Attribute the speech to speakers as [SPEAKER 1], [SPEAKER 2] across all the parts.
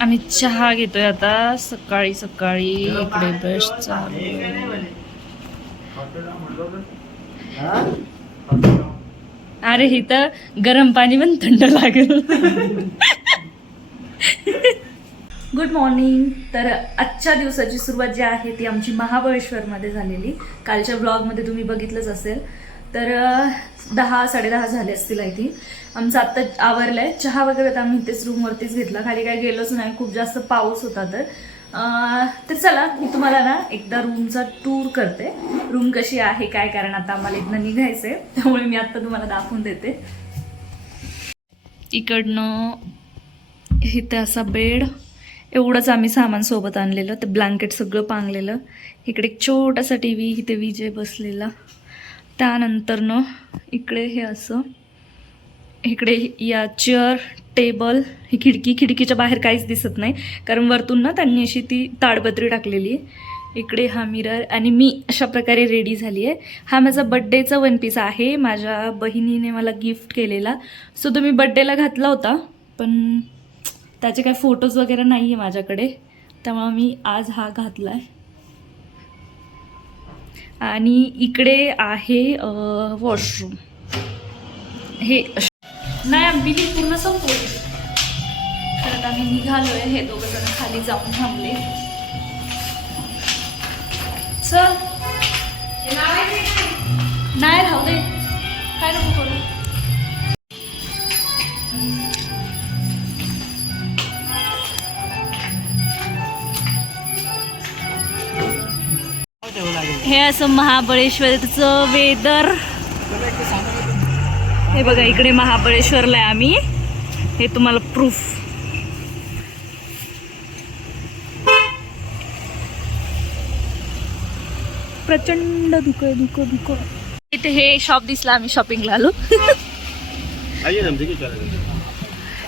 [SPEAKER 1] आम्ही चहा घेतोय आता. सकाळी सकाळी इकडे ब्रश चालू अरे हि तर गरम पाणी पण थंड लागेल. गुड मॉर्निंग तर आजच्या दिवसाची सुरुवात जी आहे ती आमची महाबळेश्वरमध्ये झालेली. कालच्या ब्लॉगमध्ये तुम्ही बघितलंच असेल. तर दहा साडेदहा झाले असतील आय थिंक. आमचं आत्ता आवरलं आहे चहा वगैरे तर आम्ही इथेच रूमवरतीच घेतला. खाली काय गेलोच नाही. खूप जास्त पाऊस होता तर. तर चला मी तुम्हाला ना एकदा रूमचा टूर करते. रूम कशी आहे काय कारण आता आम्हाला इथनं आहे त्यामुळे मी आत्ता तुम्हाला दाखवून देते. इकडनं इथे असा बेड. एवढंच आम्ही सामान सोबत आणलेलं. ते ब्लँकेट सगळं पांगलेलं. इकडे एक छोटासा टी व्ही इथे विजय बसलेला. त्यानंतरनं इकडे हे असं इकडे या चेअर टेबल ही खिडकी खिडकीच्या बाहेर काहीच दिसत नाही. कारण वरतून ना त्यांनी अशी ती ताडपत्री टाकलेली आहे. इकडे हा मिरर आणि मी अशा प्रकारे रेडी झाली आहे. हा माझा बड्डेचा वन पीस आहे. माझ्या बहिणीने मला गिफ्ट केलेला. सो तो मी बड्डेला घातला होता. पण त्याचे काही फोटोज वगैरे नाही आहे माझ्याकडे. त्यामुळं मी आज हा घातला आहे आणि इकडे आहे वॉशरूम हे नाही आम्ही मी पूर्ण संपवली. परत आम्ही आम्ही निघालोय. हे दोघं जण खाली जाऊन थांबले. चल. असं महाबळेश्वरचं वेदर. हे बघा इकडे महाबळेश्वरला आहे आम्ही. हे तुम्हाला प्रूफ प्रचंड धुक धुक धुक. इथे हे शॉप दिसला आम्ही शॉपिंगला आलो.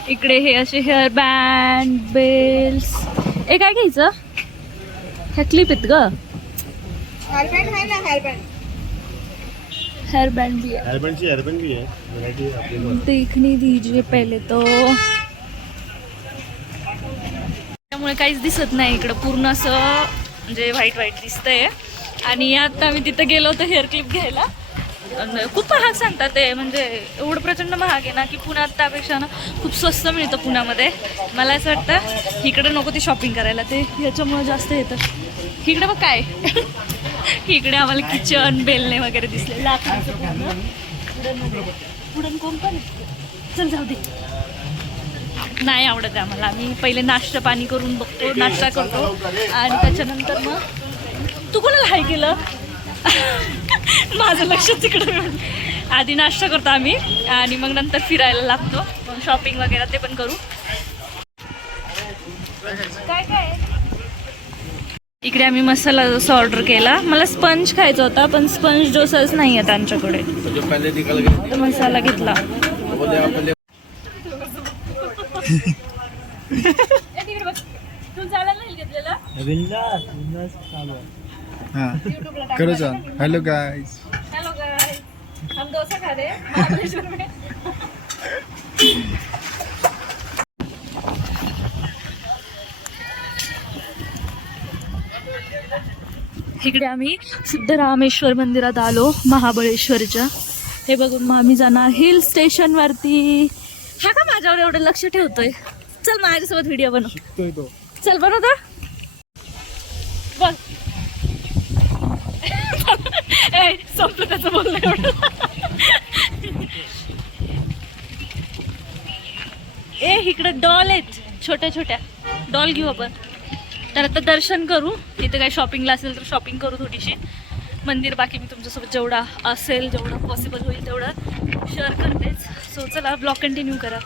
[SPEAKER 1] इकडे हे असे हेअर बँड बेल्स हे काय घ्यायचं? ह्या क्लिप आहेत ग. हेअर बँड भी आहे
[SPEAKER 2] हेयरबैंड चाहिए हेयरबैंड भी है वैरायटी
[SPEAKER 1] देखने दीजिए पहिले तो। त्यामुळे काहीच दिसत नाही इकडं पूर्ण असं म्हणजे व्हाईट व्हाईट दिसतंय. आणि आता आम्ही तिथं गेलो होतो हेअर क्लिप घ्यायला. खूप महाग सांगतात ते म्हणजे एवढं प्रचंड महाग आहे ना की पुण्यात त्यापेक्षा ना खूप स्वस्त मिळतं पुण्यामध्ये. मला असं वाटतं इकडे नको ती शॉपिंग करायला ते ह्याच्यामुळे जास्त येतं. इकडे बघ काय. इकडे आम्हाला किचन बेलणे वगैरे दिसले. लाकडाचं पूर्ण कोण पण चल जाऊ दे. नाही आवडत आम्हाला. आम्ही पहिले नाश्ता पाणी करून बघतो नाश्ता करतो. आणि त्याच्यानंतर मग तू कोणाला हाय केलं? माझं लक्ष तिकडे आधी नाश्ता करतो आम्ही. आणि मग नंतर फिरायला लागतो. शॉपिंग वगैरे ते पण करू. काय काय? इकडे आम्ही मसाला डोसा ऑर्डर केला मला स्पंज खायचा होता पण स्पंज डोसाच नाही आहे त्यांच्याकडे
[SPEAKER 2] तो जो पहले निकल गए
[SPEAKER 1] तर मसाला घेतला.
[SPEAKER 3] हाँ. हेलो गाइस
[SPEAKER 1] हेलो गाइस हम डोसा खा रहे हैं. इकडे आम्ही सिद्धरामेश्वर मंदिरात आलो महाबळेश्वरच्या. हे बघून मग आम्ही जाणार हिल स्टेशन वरती. हा का माझ्यावर एवढं लक्ष ठेवतोय? चल माझ्यासोबत व्हिडिओ बनव. चल बनवता संपलं त्याचं एवढं. ए इकडे डॉल आहेत. छोट्या छोट्या डॉल घेऊ आपण. तर आता दर्शन करू. इथं काही शॉपिंगला असेल तर शॉपिंग करू थोडीशी. मंदिर बाकी मी तुमच्यासोबत जेवढा असेल जेवढं पॉसिबल होईल तेवढं शेअर करतेच. सो चला ब्लॉग कंटिन्यू करा.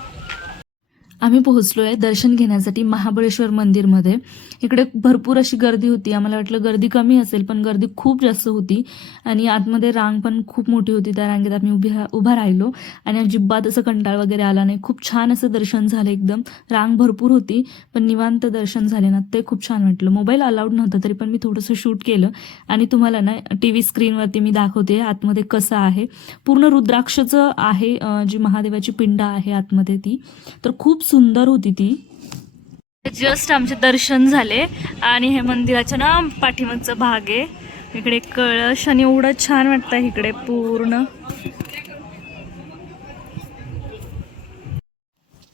[SPEAKER 1] आम्ही पोहोचलो आहे दर्शन घेण्यासाठी महाबळेश्वर मंदिरमध्ये. इकडे भरपूर अशी गर्दी होती. आम्हाला वाटलं गर्दी कमी असेल पण गर्दी खूप जास्त होती. आणि आतमध्ये रांग पण खूप मोठी होती. त्या रांगेत आम्ही उभी रा उभा राहिलो. आणि अजिबात असं कंटाळ वगैरे आला नाही. खूप छान असं दर्शन झालं एकदम. रांग भरपूर होती पण निवांत दर्शन झाले ना ते खूप छान वाटलं. मोबाईल अलाउड नव्हतं तरी पण मी थोडंसं शूट केलं. आणि तुम्हाला ना टी व्ही स्क्रीनवरती मी दाखवते आतमध्ये कसं आहे. पूर्ण रुद्राक्षचं आहे जी महादेवाची पिंड आहे आतमध्ये ती. तर खूप सुंदर होती ती. जस्ट आमचे दर्शन झाले आणि हे मंदिराच्या ना पाठीमागचा भाग आहे. इकडे कळश आणि एवढं छान वाटतं इकडे पूर्ण.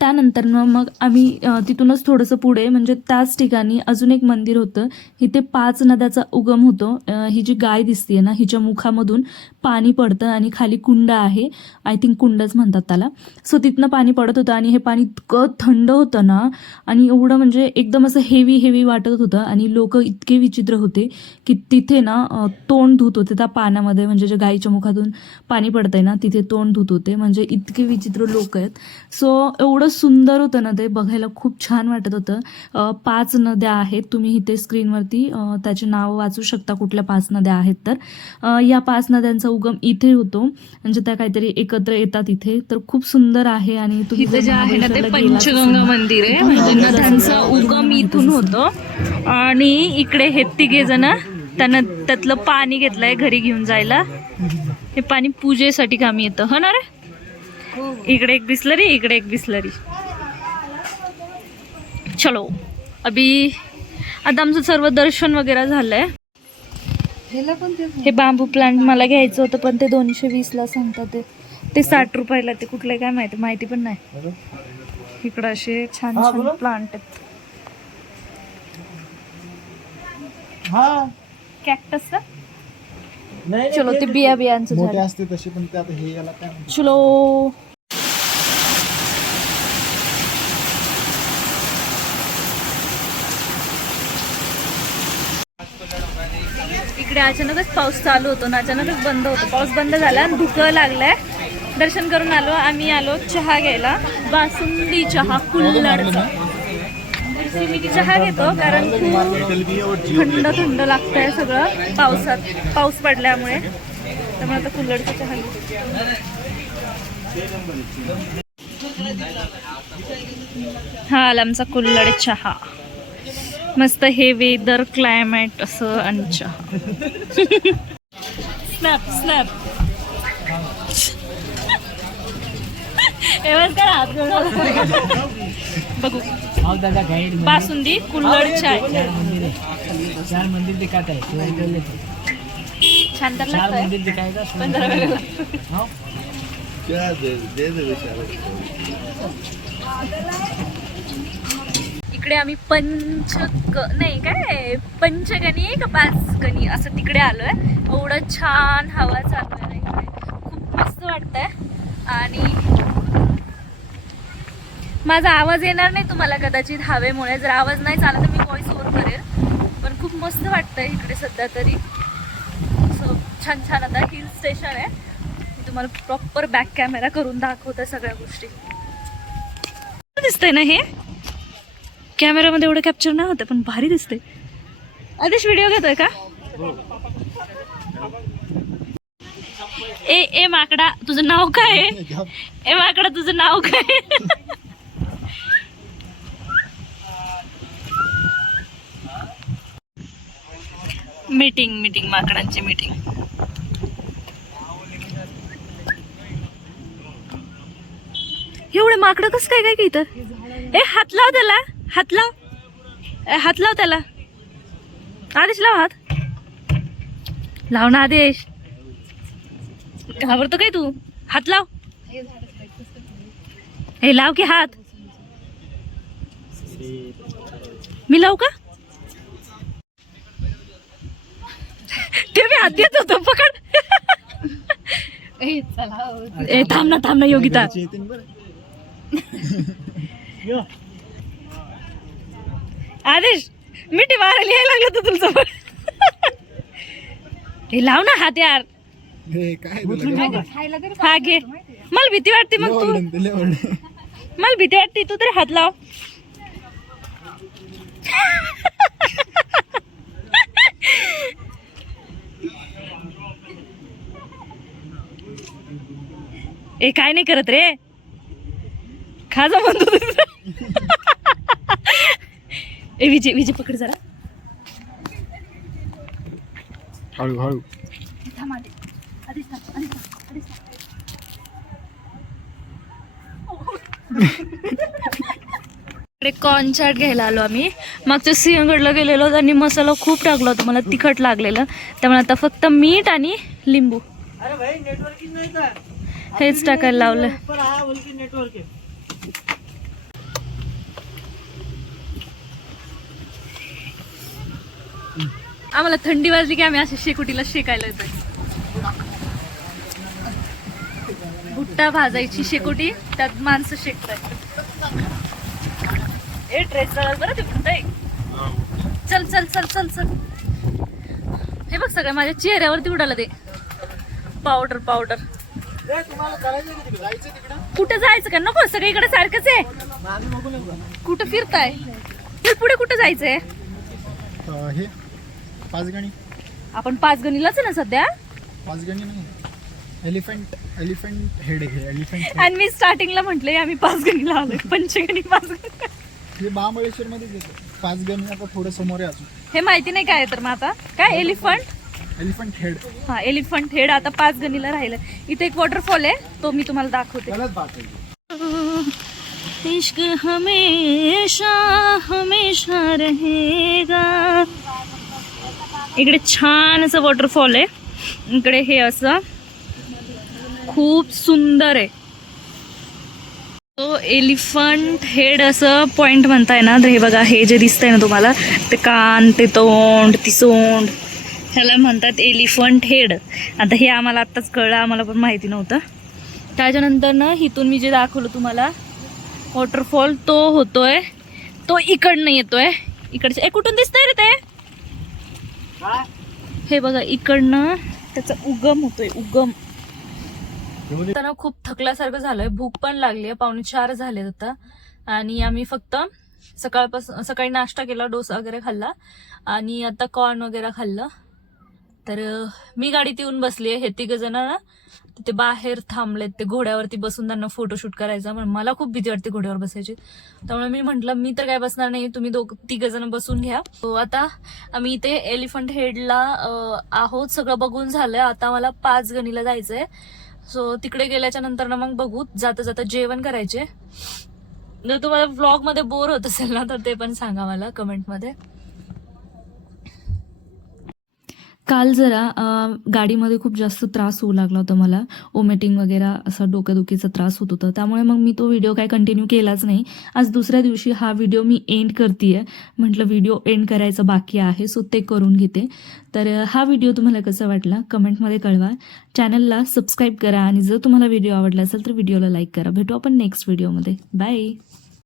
[SPEAKER 1] त्यानंतर मग आम्ही तिथूनच थोडंसं पुढे म्हणजे त्याच ठिकाणी अजून एक मंदिर होतं. इथे पाच नद्याचा उगम होतो. ही जी गाय दिसते ना हिच्या मुखामधून पाणी पडतं आणि खाली कुंड आहे. आय थिंक कुंडच म्हणतात त्याला. सो तिथनं पाणी पडत होतं आणि हे पाणी इतकं थंड होतं ना आणि एवढं म्हणजे एकदम असं हेवी हेवी वाटत होतं आणि लोक इतके विचित्र होते की तिथे ना तोंड धुत होते त्या पाण्यामध्ये म्हणजे जे गायीच्या मुखातून पाणी पडतंय ना तिथे तोंड धुत होते. म्हणजे इतके विचित्र लोक आहेत. सो एवढं सुंदर होतं ना ते बघायला? खूप छान वाटत होतं. पाच नद्या आहेत. तुम्ही इथे स्क्रीनवरती त्याचे नाव वाचू शकता कुठल्या पाच नद्या आहेत तर. या पाच नद्यांचा उगम इथे होतो. म्हणजे त्या काहीतरी एकत्र येतात इथे. तर खूप सुंदर आहे आणि तुम्ही
[SPEAKER 4] इथे जे आहे ना ते पंचगंगा मंदिर आहे. म्हणजे नद्यांचा उगम इथून होतो.
[SPEAKER 1] आणि इकडे हे तिघे जण त्यानं त्यातलं पाणी घेतलंय घरी घेऊन जायला. हे पाणी पूजेसाठी कामी येतं. हो ना रे? इकडे एक बिस्लरी इकडे एक बिस्लरी. चलो अभी आता आमचं सर्व दर्शन वगैरे झालंय. हे बांबू प्लांट मला घ्यायचं होतं पण ते दोनशे वीसला सांगतात ते. ते साठ रुपयाला ते कुठले काय माहिती माहिती पण नाही. इकडं असे छान छान प्लांट आहेत. कॅक्टस चलो ते बिया बियांचं
[SPEAKER 3] मोठे
[SPEAKER 1] झाड
[SPEAKER 3] असते तसे पण ते आता हे याला काय म्हणतात?
[SPEAKER 1] चलो. इकडे अचानकच पाऊस चालू होतो ना अचानकच बंद होतो. पाऊस बंद झाला आणि धुकं लागलाय. दर्शन करून आलो आम्ही आलो चहा घ्यायला. बासुंदी चहा कुल्लडचा मी ती चहा घेतो कारण थंड थंड थंड लागतंय सगळं पावसात. पाऊस पडल्यामुळे. त्यामुळे आता कुल्लडचा चहा घेतो हा आला आमचा कुल्लड चहा. मस्त हे वेदर क्लायमेट असं आणि चहा. स्नॅप स्नॅप एवढंच काय हात? बघू. बासुंदी कुल्हड चाय.
[SPEAKER 5] चार मंदिर दिखाता है
[SPEAKER 1] छान तर
[SPEAKER 5] मंदिर
[SPEAKER 2] बेचारे
[SPEAKER 1] इकडे आम्ही पंचक नाही काय? पंचगणी का पाचगणी? असं तिकडे आलोय. एवढं छान हवा चालू आहे. खूप मस्त वाटतंय. आणि माझा आवाज येणार नाही तुम्हाला कदाचित हवेमुळे. जर आवाज नाही चालला तर मी व्हॉइस ओव्हर करेल. पण खूप मस्त वाटतंय इकडे सध्या तरी. सो छान छान आता हिल स्टेशन आहे. मी तुम्हाला प्रॉपर बॅक कॅमेरा करून दाखवते सगळ्या गोष्टी. दिसतंय ना हे? कॅमेरामध्ये एवढं कॅप्चर नाही होतं पण भारी दिसते आदेश व्हिडिओ घेतोय का? ए ए माकडा तुझं नाव काय ए माकडा तुझं नाव काय मीटिंग मीटिंग माकडांची मीटिंग एवढे माकडं कसं काय काय काय इथं? ए हात लाव त्याला हात लाव. ए, हात लाव त्याला. आदेश लाव हात. लाव ना आदेश. घाबरतो काय तू? हात लाव. हे लाव की हात. मी लावू का? ते मी हात देत होतो पकड. ए थांब ना थांब ना योगिता. आदेश मिठी मारायला यायला लागलं तर तुमचं पण. हे लाव ना हात यार.
[SPEAKER 3] हे
[SPEAKER 1] हा घे. मला भीती वाटते मग तू. मला भीती वाटते तू तरी हात लाव. ए काय नाही करत रे. खाजा म्हणतो. ए विजय विजय पकड जरा.
[SPEAKER 3] हळू हळू.
[SPEAKER 1] इकडे कॉर्न चाट घ्यायला आलो आम्ही. मागच्या सिंहगडला गेलेलो त्यांनी मसाला खूप टाकला होता. मला तिखट लागलेलं. त्यामुळे आता फक्त मीठ आणि लिंबू. हेच टाकायला लावलं. आम्हाला थंडी वाजली की आम्ही असे शेकोटीला शेकायला येतोय. भुट्टा भाजायची शेकोटी त्यात माणसं शेकताय ए ड्रेस बरं ते भुट्टा चल चल चल चल चल. हे बघ सगळं माझ्या चेहऱ्यावरती उडालं ते. पावडर पावडर कुठं जायचं का? नको सगळीकडे सारखंच आहे. कुठं फिरताय? पुढे कुठं जायचंय?
[SPEAKER 3] अं, हे पाच गणी
[SPEAKER 1] आपण पाच गणीलाच आहे ना सध्या?
[SPEAKER 3] पाच गणी नाही. एलिफंट एलिफंट हेड हे एलिफंट
[SPEAKER 1] आणि मी स्टार्टिंगला म्हटले आम्ही पाच गणीला आलोय. पंचगणी पाच गणी
[SPEAKER 3] हे महाबळेश्वर मध्येच येतं. पाच गणी आता थोडं समोर आहे अजून.
[SPEAKER 1] हे माहिती नाही काय तर मग आता? काय एलिफंट?
[SPEAKER 3] Elephant head.
[SPEAKER 1] हा एलिफंट हेड आता पाच गणीला राहिलं. इथे एक वॉटरफॉल आहे तो मी तुम्हाला दाखवते. इश्क हमेशा हमेशा रहेगा. इकडे छान असं वॉटरफॉल आहे. इकडे हे असं खूप सुंदर आहे. तो एलिफंट हेड असं पॉइंट म्हणताय ना तर हे बघा हे जे दिसतंय ना तुम्हाला ते कान ते तोंड ती सोंड. ह्याला म्हणतात एलिफंट हेड. आता हे आम्हाला आत्ताच कळलं आम्हाला पण माहिती नव्हतं. त्याच्यानंतर ना इथून मी जे दाखवलं तुम्हाला वॉटरफॉल तो होतोय तो इकडनं येतोय. इकडचे कुठून दिसतंय रे ते? हे बघा इकडनं त्याचा उगम होतोय उगम. त्यांना खूप थकल्यासारखं झालंय भूक पण लागली आहे पावणे चार झालेत आता. आणि आम्ही फक्त सकाळपासून सकाळी नाश्ता केला डोसा वगैरे खाल्ला. आणि आता कॉर्न वगैरे खाल्लं. तर मी गाडीत येऊन बसली आहे. हे तिघ जण ना तिथे बाहेर थांबलेत. ते घोड्यावरती बसून त्यांना फोटोशूट करायचा पण मला खूप भीती वाटते घोड्यावर बसायची. त्यामुळे मी म्हटलं मी तर काय बसणार नाही. तुम्ही दोघ तिघ जण बसून घ्या. हो, आता आम्ही इथे एलिफंट हेडला आहोत. सगळं बघून झालंय. आता मला पाच गणीला जायचंय. सो तिकडे गेल्याच्यानंतर ना मग बघू. जाता जाता जेवण करायचे. जर तुम्हाला व्लॉगमध्ये बोर होत असेल ना तर ते पण सांगा मला कमेंटमध्ये काल जरा गाडीमध्ये खूप जास्त त्रास होऊ लागला होता मला. ओमेटिंग वगैरे असा डोक्यादुखीचा त्रास होत होता. त्यामुळे मग मी तो व्हिडिओ काय कंटिन्यू केलाच नाही. आज दुसऱ्या दिवशी हा व्हिडिओ मी एंड करते म्हटलं व्हिडिओ एंड करायचा बाकी आहे सो ते करून घेते. तर हा व्हिडिओ तुम्हाला कसा वाटला? कमेंटमध्ये कळवा. चॅनलला सबस्क्राईब करा आणि जर तुम्हाला व्हिडिओ आवडला असेल तर व्हिडिओला लाईक करा. भेटू आपण नेक्स्ट व्हिडिओमध्ये बाय